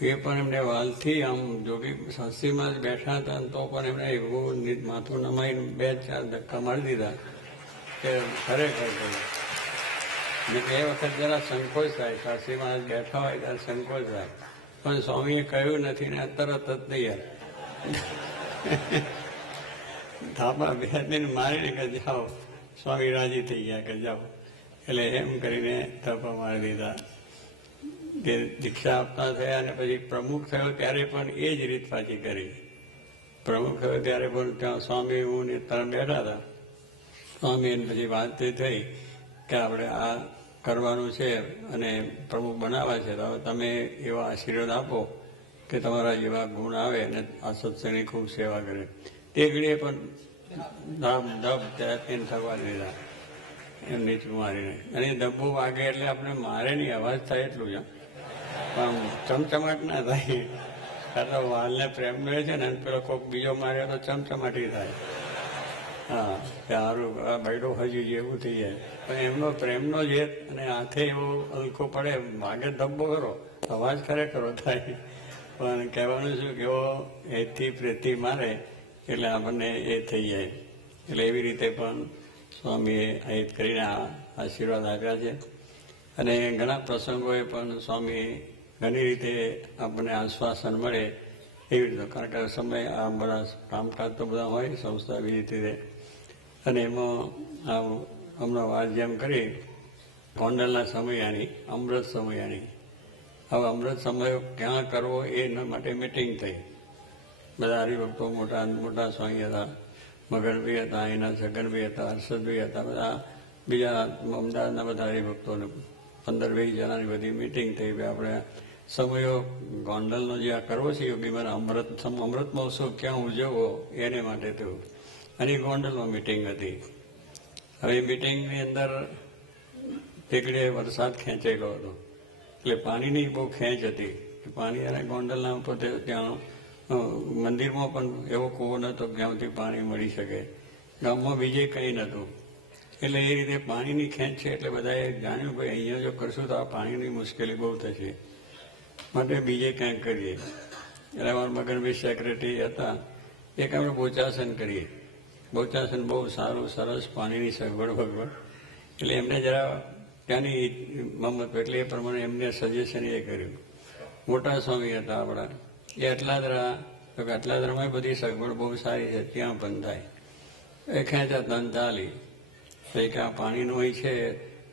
તે પણ એમને વાલથી આમ જોગી શાસ્ત્રીમાં જ બેઠા હતા તો પણ એમને એવું માથું નમાઈને 2-4 ધક્કા મારી દીધા કે ખરેખર એ વખત જરા સંકોચ થાય, શાસ્ત્રીમાં બેઠા હોય ત્યારે સંકોચ થાય, પણ સ્વામીએ કહ્યું નથી ને તરત જ તૈયાર થાપા 2 દિન મારીને કે જાઓ, સ્વામી રાજી થઈ ગયા કે જાઓ, એટલે એમ કરીને થાપા મારી દીધા. જે દીક્ષા આપતા થયા અને પછી પ્રમુખ થયો ત્યારે પણ એ જ રીત પાછી કરી. પ્રમુખ થયો ત્યારે પણ ત્યાં સ્વામી હું ને તરફ બેઠા હતા. સ્વામી પછી વાત થઈ કે આપણે આ કરવાનું છે અને પ્રમુખ બનાવવા છે, તો તમે એવા આશીર્વાદ આપો કે તમારા જેવા ગુણ આવે અને આ સત્સંગની ખૂબ સેવા કરે. તે ઘડીએ પણ ધબ તેને થવા દીધા એમ નીચું મારીને. અને ધબ્બો વાગે એટલે આપણે મારે નહીં, અવાજ થાય એટલું જ, પણ ચમચમાટ ના થાય. કારણ કે વાલને પ્રેમ મળે છે ને, પેલો કોઈક બીજો માર્યો તો ચમચમાટી થાય. હા, સારું આ બૈડો હજી જેવું થઈ જાય, પણ એમનો પ્રેમનો જે અને હાથે એવો હલકો પડે, વાગે ધબ્બો કરો, અવાજ ખરેખર થાય. પણ કહેવાનું શું કે એવો એથી પ્રેતી મારે એટલે આપણને એ થઈ જાય. એટલે એવી રીતે પણ સ્વામીએ એ કરીને આશીર્વાદ આપ્યા છે. અને ઘણા પ્રસંગોએ પણ સ્વામી ઘણી રીતે આપણને આશ્વાસન મળે એવી રીતે. કારણ કે સમય આ બધા કામકાજ તો બધા હોય સંસ્થા એવી રીતે, અને એમાં આ હમણાં વાત જેમ કરી ગોંડલના સમયાની, અમૃત સમયાની. હવે અમૃત સમય ક્યાં કરવો એના માટે મિટિંગ થઈ. બધા હરિભક્તો મોટા મોટા સ્વામી હતા, મગનભાઈ હતા, એના છગનભાઈ હતા, હર્ષદભાઈ હતા, બધા બીજા અમદાવાદના બધા હરિભક્તોને 15-20 જણાની બધી મિટિંગ થઈ. આપણે સમયો ગોંડલનો જે આ કરવો છે યોગીમાં અમૃત મહોત્સવ ક્યાં ઉજવવો એને માટે થયું. અને ગોંડલમાં મિટિંગ હતી. હવે મિટિંગની અંદર ટેકડીએ વરસાદ ખેંચેલો હતો, એટલે પાણીની બહુ ખેંચ હતી. પાણી અને ગોંડલના પોતે ત્યાં મંદિરમાં પણ એવો કૂવો નહોતો જ્યાંથી પાણી મળી શકે, ગામમાં બીજે કંઈ નહોતું. એટલે એ રીતે પાણીની ખેંચ છે એટલે બધાએ જાણ્યું ભાઈ અહીંયા જો કરશું તો આ પાણીની મુશ્કેલી બહુ થશે, માટે બીજે ક્યાંક કરીએ. એટલે અમારા મગનભાઈ સેક્રેટરી હતા, એક આપણે બોચાસન કરીએ. બોચાસન બહુ સારું સરસ પાણીની સગવડ વગવડ, એટલે એમને જરા ત્યાંની મમત એટલે એ પ્રમાણે એમને સજેશન એ કર્યું. મોટા સ્વામી હતા આપણા, એ અટલાદરા, તો કે અટલાદરામાં બધી સગવડ બહુ સારી છે, ત્યાં પણ થાય. એ ખેંચા તન ચાલી કે આ પાણીનું અહીં છે,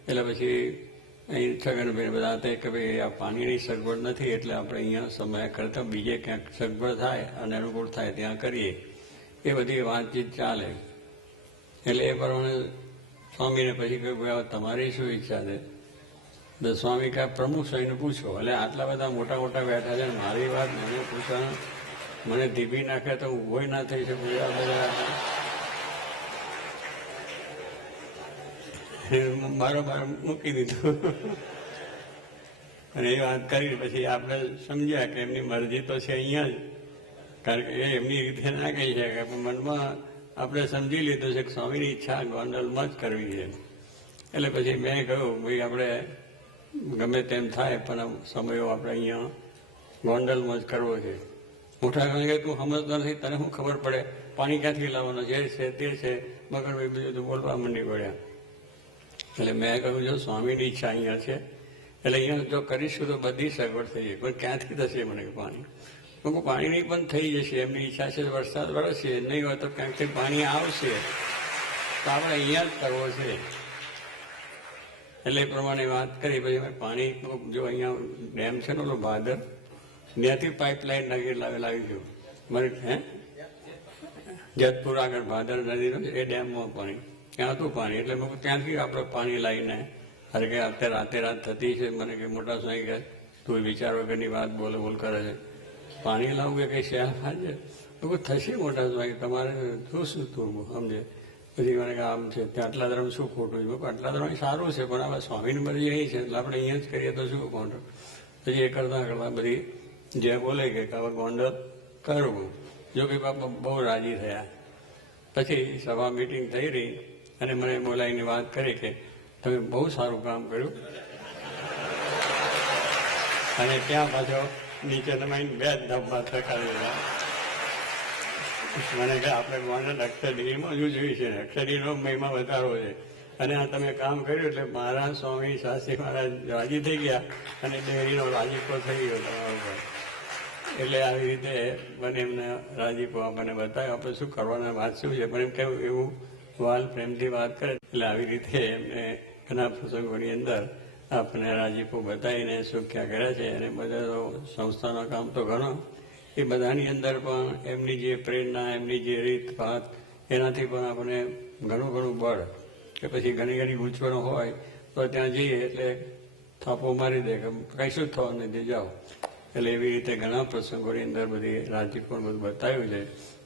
એટલે પછી અહીં છગનભાઈ બધા હતા કે ભાઈ આ પાણીની સગવડ નથી, એટલે આપણે અહીંયા સમય કરતા બીજે ક્યાંક સગવડ થાય અને અનુકૂળ થાય ત્યાં કરીએ. એ બધી વાતચીત ચાલે. એટલે એ પ્રમાણે સ્વામીને પછી કહ્યું ભાઈ તમારી શું ઈચ્છા છે? તો સ્વામી કાંઈ પ્રમુખ સ્વામીને પૂછો. એટલે આટલા બધા મોટા મોટા બેઠા છે, મારી વાત મને પૂછવાનું, મને ધીબી નાખે તો ઊભો ના થઈ શકું. આ બધા બારોબાર મૂકી દીધું. અને એ વાત કરી પછી આપણે સમજ્યા કે એમની મરજી તો છે અહીંયા જ, કારણ કે એ એમની રીતે ના કહી શકે. મનમાં આપણે સમજી લીધું છે કે સ્વામીની ઈચ્છા ગોંડલમાં જ કરવી છે. એટલે પછી મેં કહ્યું ભાઈ આપણે ગમે તેમ થાય પણ સમયો આપણે અહીંયા ગોંડલમાં જ કરવો છે. મોટા કહે તું સમજતો નથી, તને શું ખબર પડે પાણી ક્યાંથી લાવવાનો, જે છે તે છે. મગનભાઈ બીજું તો બોલવા માંડી પડ્યા. એટલે મેં કહ્યું જો સ્વામીની ઈચ્છા અહીંયા છે એટલે અહીંયા જો કરીશું તો બધી સગવડ થઈ જાય. પણ ક્યાંથી થશે મને પાણી? પાણીની પણ થઈ જશે, એમની ઈચ્છા છે. વરસાદ વરસશે, નહીં હોય તો ક્યાંકથી પાણી આવશે, તો આપણે અહીંયા જ કરવો છે. એટલે એ પ્રમાણે વાત કરી. પછી પાણી જો અહીંયા ડેમ છે ને ઓલો ભાદર, ત્યાંથી પાઇપલાઇન લાવી મારે જેતપુર આગળ ભાદર નદીનો એ ડેમમાં પાણી ત્યાં હતું પાણી. એટલે મેં ત્યાંથી આપણે પાણી લાવીને, અરે કે અત્યારે રાત થતી છે, મને કે મોટા સ્વામી કે તું વિચાર વગરની વાત બોલ કરે છે, પાણી લાવવું એ કંઈ સહેલ છે? તો થશે મોટા સ્વામી, તમારે શું તું સમજે? પછી મને કે આમ છે ત્યાં આટલા ધર્મ શું ખોટું છે? આટલા ધર્મ સારું છે, પણ હવે સ્વામીની મરજી અહીં છે એટલે આપણે અહીંયા જ કરીએ તો શું ખોટું? પછી એ કરતા બધી જે બોલે કે હવે ગોંડલ કરવું. જો કે બાપા બહુ રાજી થયા. પછી સભા મિટિંગ થઈ રહી અને મને બોલાવીને વાત કરી કે તમે બહુ સારું કામ કર્યું, અને ત્યાં પાછો નીચે નમાઈને 2 જ ધબ્બા થકાડેલા. મને કે આપણે ગોંડલ અક્ષરડીમાં જ જોયું છે, અક્ષરડીનો મહિમા વધારો છે. અને આ તમે કામ કર્યું એટલે મારા સ્વામી શાસ્ત્રી મહારાજ રાજી થઈ ગયા અને ડેરીનો રાજીપો થઈ ગયો તમારા ઉપર. એટલે આવી રીતે મને એમને રાજીપો આપણને બતાવ્યો. આપણે શું કરવાના વાત શું છે, પણ એમ કેવું એવું વાલ પ્રેમથી વાત કરે. એટલે આવી રીતે એમને ઘણા પ્રસંગોની અંદર આપણને રાજીપો બતાવીને સુખ્યા કર્યા છે. અને બધા તો સંસ્થાનો કામ તો ઘણો, એ બધાની અંદર પણ એમની જે પ્રેરણા, એમની જે રીતભાત, એનાથી પણ આપણને ઘણું ઘણું બળ કે પછી ઘણી ઘણી ગૂંચવણો હોય તો ત્યાં જઈએ એટલે થાપો મારી દે કે કશું જ થવા નથી, જાઓ. એટલે એવી રીતે ઘણા પ્રસંગોની અંદર બધી રાજીપો બધું બતાવ્યું છે.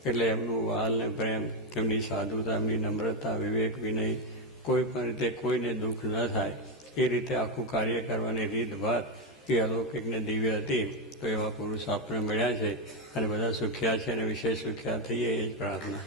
એટલે એમનું વાલ ને પ્રેમ, એમની સાધુતા, એમની નમ્રતા, વિવેક, વિનય, કોઈ પણ રીતે કોઈને દુઃખ ન થાય એ રીતે આખું કાર્ય કરવાની રીતભાત એ અલૌકિક ને દિવ્ય હતી. તો એવા પુરુષ આપણે મળ્યા છે અને બધા સુખ્યા છે અને વિશેષ સુખ્યા થઈએ એ જ પ્રાર્થના.